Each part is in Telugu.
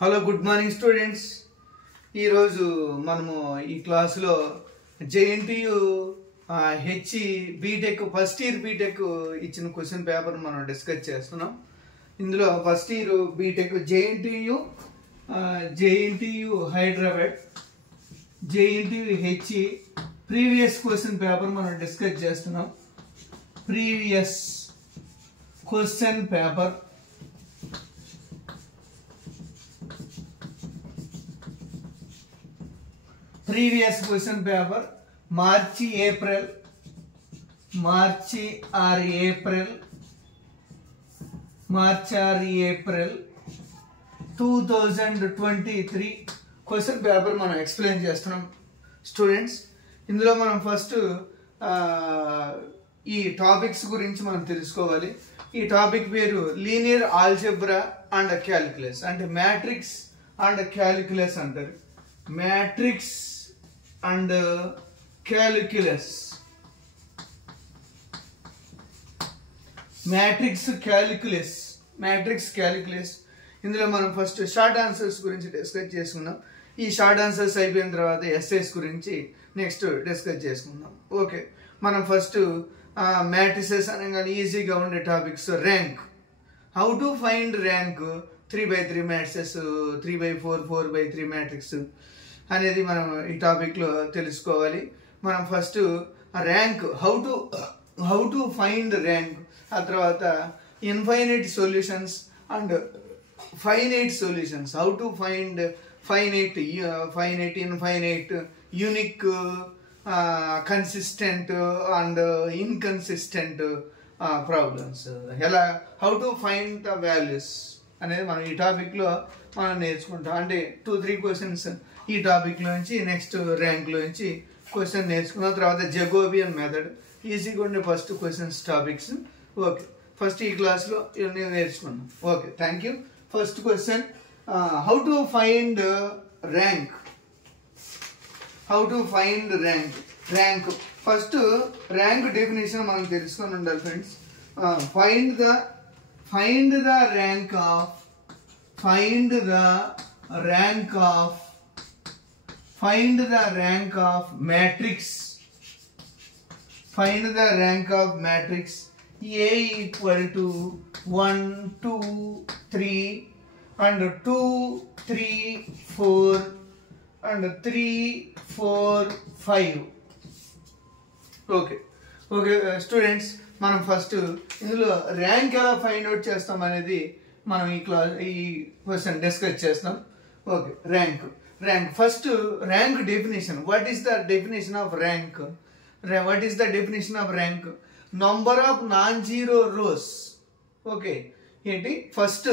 Hello good morning students. ఈరోజు మనము ఈ క్లాసులో JNTU H BTech first year BTech ఇచ్చిన క్వశ్చన్ పేపర్ మనం డిస్కస్ చేస్తున్నాం. ఇందులో first year BTech JNTU Hyderabad JNTU H previous question paper మనం డిస్కస్ చేస్తున్నాం. Previous question paper March or April 2023 question paper మనం ఎక్స్ప్లెయిన్ చేస్తున్నాం స్టూడెంట్స్. ఇందులో మనం ఫస్ట్ ఈ టాపిక్స్ గురించి మనం తెలుసుకోవాలి. ఈ టాపిక్ పేరు లీనియర్ ఆల్జీబ్రా అండ్ క్యాలిక్యులస్, అంటే మ్యాట్రిక్స్ అండ్ క్యాలిక్యులస్ అంటారు. Matrix and calculus, matrix calculus. ఇందులో మనం ఫస్ట్ షార్ట్ ఆన్సర్స్ గురించి డిస్కస్ చేసుకుందాం. ఈ షార్ట్ ఆన్సర్స్ అయిపోయిన తర్వాత ఎస్ఏస్ గురించి నెక్స్ట్ డిస్కస్ చేసుకుందాం. ఓకే, మనం ఫస్ట్ మ్యాట్రిసెస్ అనగానే ఈజీగా ఉండే topics. Rank, how to find rank, 3x3 matrices, 3x4, 4x3 matrix అనేది మనం ఈ టాపిక్లో తెలుసుకోవాలి. మనం first rank, how to find rank, ఆ తర్వాత infinite solutions and finite solutions, how to find finite, infinite, unique, consistent and inconsistent problems, ఎలా how to find the values అనేది మనం ఈ టాపిక్లో మనం నేర్చుకుంటాం. అంటే 2-3 క్వశ్చన్స్ ఈ టాపిక్లో నుంచి, నెక్స్ట్ ర్యాంక్లో నుంచి క్వశ్చన్ నేర్చుకున్న తర్వాత జకోబియన్ మెథడ్, ఈజీగా ఉండే first questions topics. Okay, first ఈ క్లాస్లో ఇవన్నీ నేర్చుకున్నాం. Okay, thank you. First question, how to find rank. Rank first rank definition మనం తెలుసుకొని ఉండాలి friends. Find the rank of matrix. Find the rank of matrix A equal to 1, 2, 3 and 2, 3, 4 and 3, 4, 5. Okay students, మనం ఫస్ట్ ఇందులో ర్యాంక్ ఎలా ఫైండ్ అవుట్ చేస్తాం అనేది మనం ఈ క్వశ్చన్ డిస్కస్ చేస్తాం. Okay, rank first rank definition. What is the definition of rank? Number of non zero rows. Okay, ఏంటి first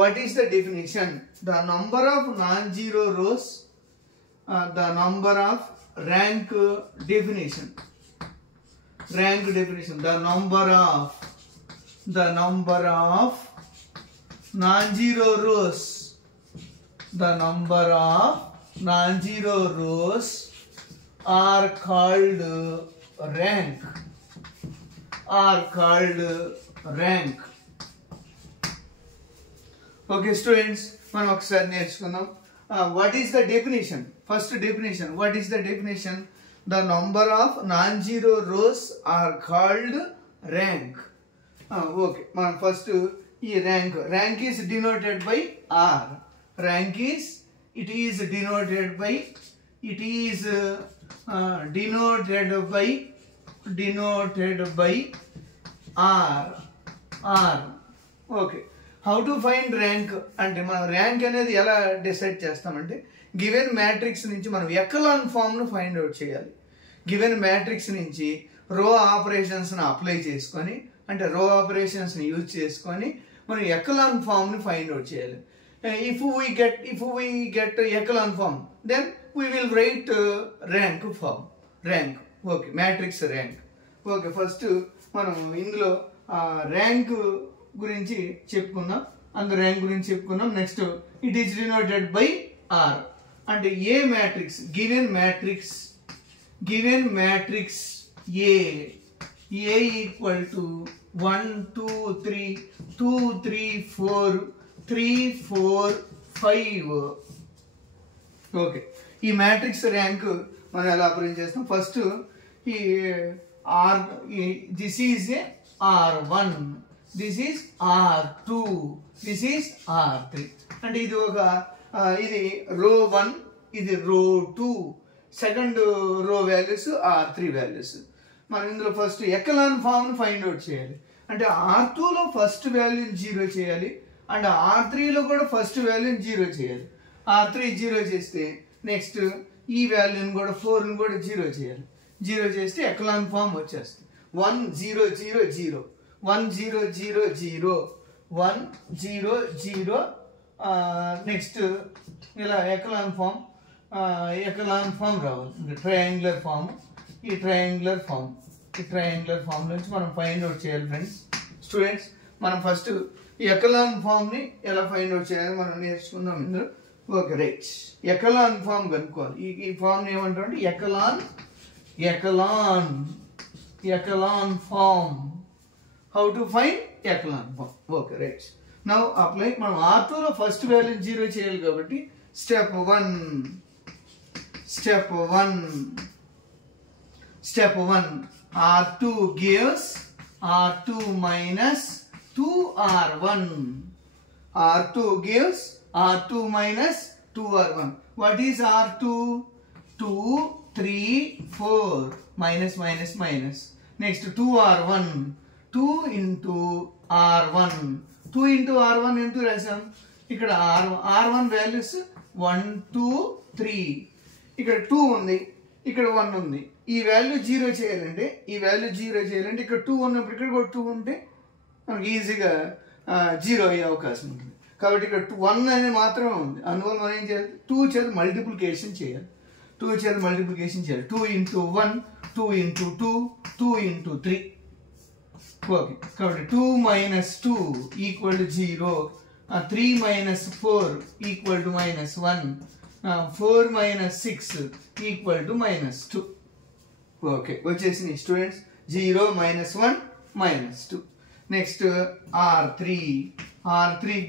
what is the definition? The number of non zero rows, the number of rank definition, the number of non-zero rows, the number of non-zero rows are called rank, Okay students, మనం ఒకసారి నేర్చుకుందాం. What is the definition? First definition, what is the definition? The number of non-zero rows are called rank. Okay, man first ఈ rank is denoted by R. It is denoted by R. Okay, how to find rank అంటే మనం ర్యాంక్ అనేది ఎలా డిసైడ్ చేస్తామంటే, గివెన్ మ్యాట్రిక్స్ నుంచి మనం ఎకలాన్ ఫామ్ను ఫైండ్ అవుట్ చేయాలి. గివెన్ మ్యాట్రిక్స్ నుంచి రో ఆపరేషన్స్ని అప్లై చేసుకొని, అంటే రో ఆపరేషన్స్ని యూజ్ చేసుకొని మనం ఎకలాన్ ఫామ్ని ఫైండ్ అవుట్ చేయాలి. If we get echelon form, then we will write rank form. Okay, matrix rank. Okay, first మనం ఇందులో ర్యాంక్ గురించి చెప్పుకున్నాం. Next it is denoted by R. అంటే A matrix, given matrix A equal to 1 2 3 2 3 4 3 4 5. Okay, ఈ మ్యాట్రిక్స్ ర్యాంక్ మనం ఎలా అప్లై చేస్తాం? ఫస్ట్ ఈ R, this is a R1, this is R2, this is R3. అంటే ఇది ఒక ఇది రో 1, ఇది రో 2, second row values R3 values. మనం ఇందులో first echelon form find out చేయాలి. అంటే R2లో ఫస్ట్ వాల్యూని 0 చేయాలి అండ్ R3లో కూడా ఫస్ట్ వాల్యూని 0 చేయాలి. R3 0 చేస్తే నెక్స్ట్ ఈ వాల్యూని కూడా 4ని కూడా 0 చేయాలి. 0 చేస్తే ఎకలాన్ ఫామ్ వచ్చేస్తుంది. 1 0 0 0 1 0 0 0 1 0 0 నెక్స్ట్ ఇలా ఎకలాన్ ఫామ్ రావాలి. ట్రయాంగులర్ ఫామ్, ఈ ట్రయాంగులర్ ఫామ్ నుంచి మనం ఫైండ్ అవుట్ చేయాలి ఫ్రెండ్స్. స్టూడెంట్స్, మనం ఫస్ట్ ఈ ఎకలాన్ ఫామ్ని ఎలా ఫైండ్ అవుట్ చేయాలి మనం నేర్చుకుందాం ఇందులో. ఓకే రైట్, ఎకలాన్ ఫామ్ కనుక్కోవాలి. ఈ ఫామ్ని ఏమంటారు అంటే echelon form. How to find echelon form? Okay, right. Now apply. మనం R2 లో ఫస్ట్ వాల్యూ 0 చేయాలి కాబట్టి step 1 R2 gives R2 minus 2R1. R2 gives R2 minus 2R1. What is R2? 2 3 4 minus. Next 2R1, 2 into R1. 2 into R1 ఎంత రాసాం? ఇక్కడ R1 వాల్యూస్ 1 2 3. ఇక్కడ 2 ఉంది, ఇక్కడ 1 ఉంది. ఈ వాల్యూ 0 చేయాలంటే ఇక్కడ 2 ఉన్నప్పుడు ఇక్కడ కూడా 2 ఉంటే మనకి ఈజీగా 0 అయ్యే అవకాశం ఉంటుంది. కాబట్టి ఇక్కడ 1 అనేది మాత్రమే ఉంది. అందువల్ల మనం ఏం చేయాలి? 2 చేత మల్టిప్లికేషన్ చేయాలి. 2 చేత మల్టిప్లికేషన్ చేయాలి. 2 into 1, 2 into 2, 2 into 3. ఓకే, కాబట్టి 2 minus 2 equal to 0, 3 minus 4 equal to -1, 4 minus 6 equal to -2. Okay, వచ్చేసింది students. 0 -1 -2. Next R3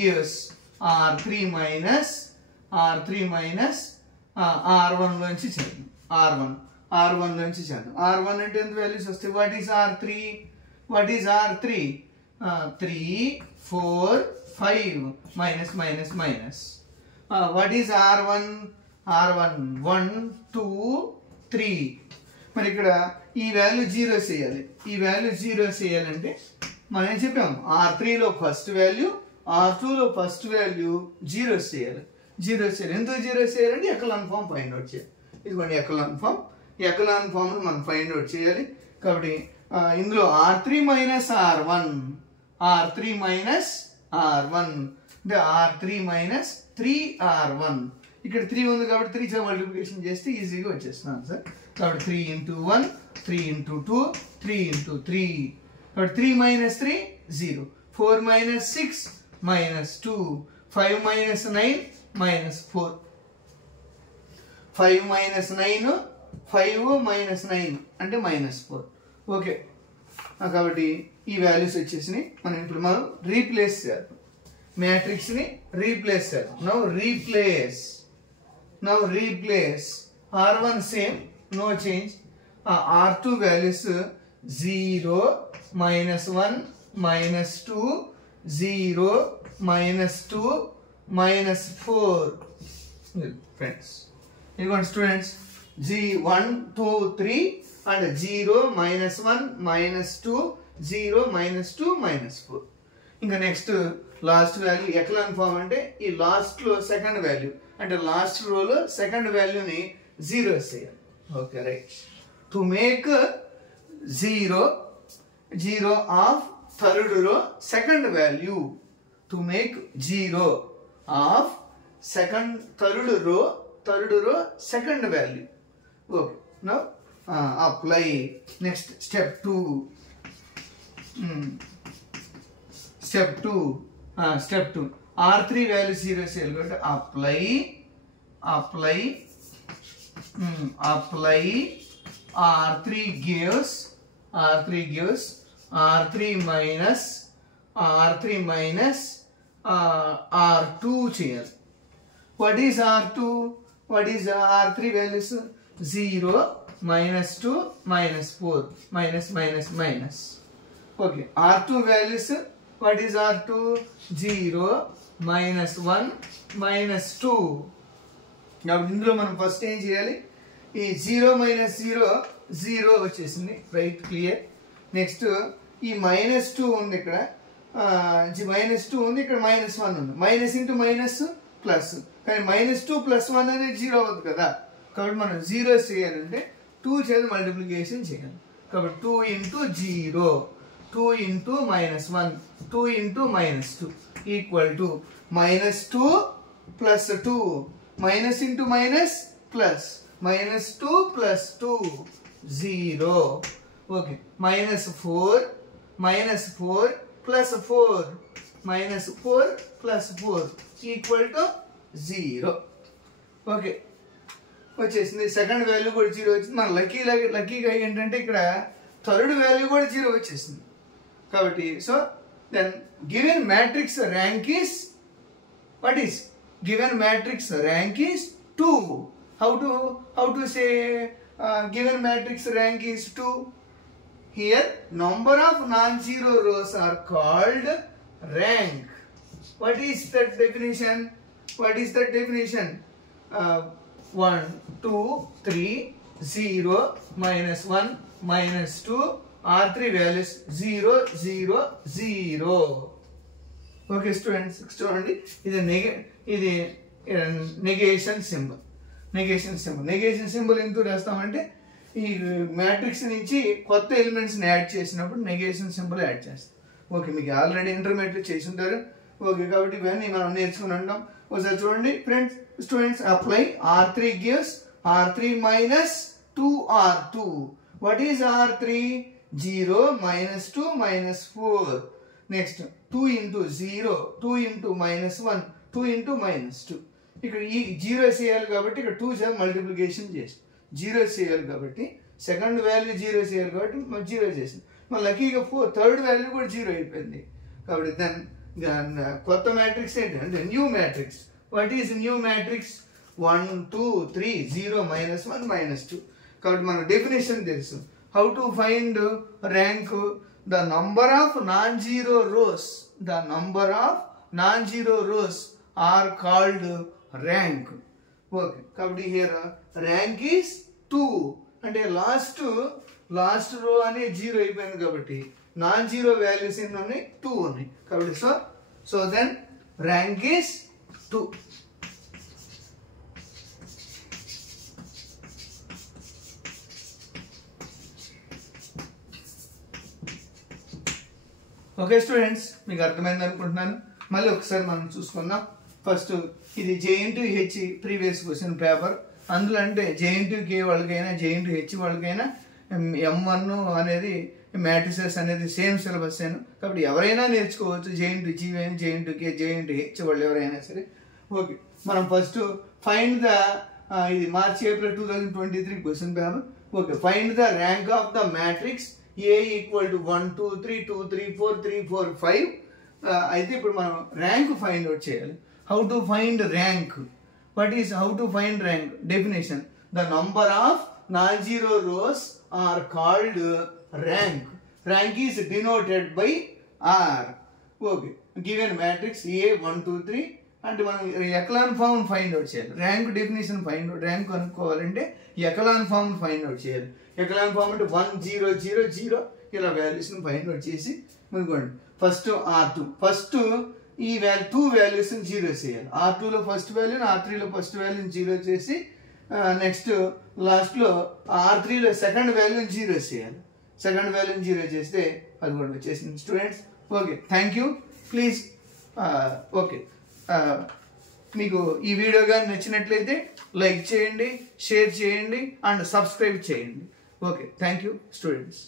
gives R3 minus R1 లోంచి చేద్దాం. R1 లోంచి చేద్దాం. R1 అంటే ఎంత వాల్యూస్ వస్తాయి? What is R3? 3 4 5 minus. What is R1? 1 2 3. మరి ఇక్కడ ఈ వాల్యూ 0 చేయాలి. ఈ వాల్యూ 0 చేయాలంటే మనం ఏం చెప్పాము? R3లో ఫస్ట్ వాల్యూ, R2లో ఫస్ట్ వాల్యూ 0 చేయాలి. ఎందుకు 0 చేయాలంటే ఎకలాన్ ఫామ్ ఫైండ్ అవుట్ చేయాలి. ఇదిగోండి ఎకలాన్ ఫామ్ మనం ఫైండ్ అవుట్ చేయాలి. కాబట్టి ఇందులో R3 minus R1 అంటే R3 minus 3R1. ఇక్కడ 3 ఉంది కాబట్టి 3 చే మల్టిప్లికేషన్ చేస్తే ఈజీగా వచ్చేస్తున్నాను సార్. కాబట్టి 3 into 1, 3 into 2, 3 into 3. కాబట్టి 3 minus 3 0, 4 minus 6 -2, 5 minus 9 -4. 5 minus 9 అంటే -4. ఓకే, కాబట్టి ఈ వాల్యూస్ వచ్చేసినాయి. ఇప్పుడు మనం రీప్లేస్ చేద్దాం. మ్యాట్రిక్స్ని రీప్లేస్ చేద్దాం. Now replace R1 same, no change. R2 values 0 -1 -2 0 -2 -4. Friends, ఇదిగోండి స్టూడెంట్స్, 1 2 3 అండ్ 0 -1 -2 0 -2 -4. ఇంకా next last value echelon form అంటే ఈ లాస్ట్ లో సెకండ్ వాల్యూ అంటే లాస్ట్ రోలో సెకండ్ వాల్యూని 0 చేయాలి. Okay right. To make 0 of third row second value, to make 0 of third row second value. Okay, now apply. Next step 2. Step 2. R3 value 0 చేయాలి కాబట్టి apply R3 gives R3 minus R2 చేయాలి. What is R2? What is R3 values? 0, -2, -4, minus. Okay, R2 values, what is R2? 0, -1, -2. Now ఇందులో మనం ఫస్ట్ ఏం చేయాలి? ఈ 0 - 0 0 వచ్చేసింది, రైట్, క్లియర్. నెక్స్ట్ ఈ -2 ఉంది ఇక్కడ, -2 ఉంది ఇక్కడ, -1 ఉంది. మైనస్ ఇంటూ మైనస్ ప్లస్, కానీ -2 + 1 అనేది 0 అవ్వదు కదా. కాబట్టి మనం 0 చేయాలంటే 2 చేత మల్టిప్లికేషన్ చేయాలి. కాబట్టి 2 × 0, 2 × -1, 2 × -2 equal to -2 + 2, minus into minus plus, -2 + 2 0. Okay, -4 + 4, -4 + 4 equal to 0. Okay, వచ్చేసింది. సెకండ్ వాల్యూ కూడా 0 వచ్చింది. మన లక్కీగా ఏంటంటే ఇక్కడ థర్డ్ వాల్యూ కూడా 0 వచ్చేసింది. కాబట్టి so then given matrix rank is, what is given matrix rank is 2. How to say given matrix rank is 2? Here number of non-zero rows are called rank. What is that definition? 1, 2, 3, 0, -1, -2, R3 values 0, 0, 0. Okay students, చూడండి, ఇది నెగేషన్ సింబల్. నెగేషన్ సింబల్ ఎందుకు రాస్తామంటే ఈ మ్యాట్రిక్స్ నుంచి కొత్త ఎలిమెంట్స్ని యాడ్ చేసినప్పుడు నెగేషన్ సింబల్ యాడ్ చేస్తాం. ఓకే, మీకు ఆల్రెడీ ఇంటర్మీడియట్ చేసి ఉంటారు. ఓకే, కాబట్టి ఇవన్నీ మనం నేర్చుకుని ఉంటాం. ఒకసారి చూడండి friends, students, apply R3 gives R3 - 2R2. What is R3? 0, -2, -4. Next 2 × 0, 2 × -1, 2 × -2. ఇక్కడ ఈ 0 చేయాలి కాబట్టి ఇక్కడ 2 చేయాలి మల్టిప్లికేషన్ చేసి 0 చేయాలి కాబట్టి సెకండ్ వాల్యూ 0 చేయాలి కాబట్టి 0 చేసింది. మన లక్కీగా థర్డ్ వాల్యూ కూడా 0 అయిపోయింది. కాబట్టి దాని కొత్త మ్యాట్రిక్స్ ఏంటంటే new matrix. What is new matrix? 1, 2, 3, 0, -1, -2. కాబట్టి మన డెఫినేషన్ తెలుసు. How to find rank? The number of non-zero rows are called rank. Okay, కాబట్టి here rank is 2. అంటే లాస్ట్ రో అనే 0 అయిపోయింది కాబట్టి నాన్ జీరో వాల్యూస్ ఎన్ని ఉన్నాయి? 2 ఉన్నాయి. కాబట్టి so then rank is 2. Okay students, మీకు అర్థమైంది అనుకుంటున్నాను. మళ్ళీ ఒకసారి మనం చూసుకుందాం. ఫస్ట్ ఇది JNTH ప్రీవియస్ క్వశ్చన్ పేపర్. అందులో అంటే JNTK వాళ్ళకైనా JNTH వాళ్ళకైనా M1 అనేది మ్యాట్రిసెస్ అనేది సేమ్ సిలబస్ అయినా కాబట్టి ఎవరైనా నేర్చుకోవచ్చు. JNTG, JNTK, JNTH వాళ్ళు ఎవరైనా సరే. ఓకే, మనం ఫస్ట్ ఫైండ్ ద ఇది March April 2023 question paper. Okay, find the rank of the matrix A = 1, 2, 3, 2, 3, 4, 3, 4, 5. అయితే ఇప్పుడు మనం ర్యాంక్ ఫైండ్ అవుట్ చేయాలి. How to find rank? How to find rank? Definition: the number of non zero rows are called rank. Rank is denoted by R. Okay, given matrix A 1, 2, 3 అంటే మనం ఎకలాన్ ఫామ్ ఫైండ్ అవుట్ చేయాలి. ర్యాంక్ డెఫినేషన్ ర్యాంక్ కనుక్కోవాలంటే ఎకలాన్ ఫామ్ ఫైండ్ అవుట్ చేయాలి. ఎకలాన్ ఫామ్ అంటే 1, 0, 0, 0 ఇలా వాల్యూస్ని ఫైండ్ అవుట్ చేసి అనుకోండి. ఫస్ట్ R2, ఫస్ట్ ఈ 2 వాల్యూస్ని 0 చేయాలి. R2లో ఫస్ట్ వాల్యూని R3లో ఫస్ట్ వాల్యూని 0 చేసి నెక్స్ట్ లాస్ట్లో R3లో సెకండ్ వాల్యూని 0 చేయాలి. సెకండ్ వాల్యూని 0 చేస్తే అది కూడా వచ్చేసింది students. Okay, thank you. Please okay, మీకు ఈ వీడియో కానీ నచ్చినట్లయితే లైక్ చేయండి, షేర్ చేయండి అండ్ సబ్స్క్రైబ్ చేయండి. Okay, thank you students.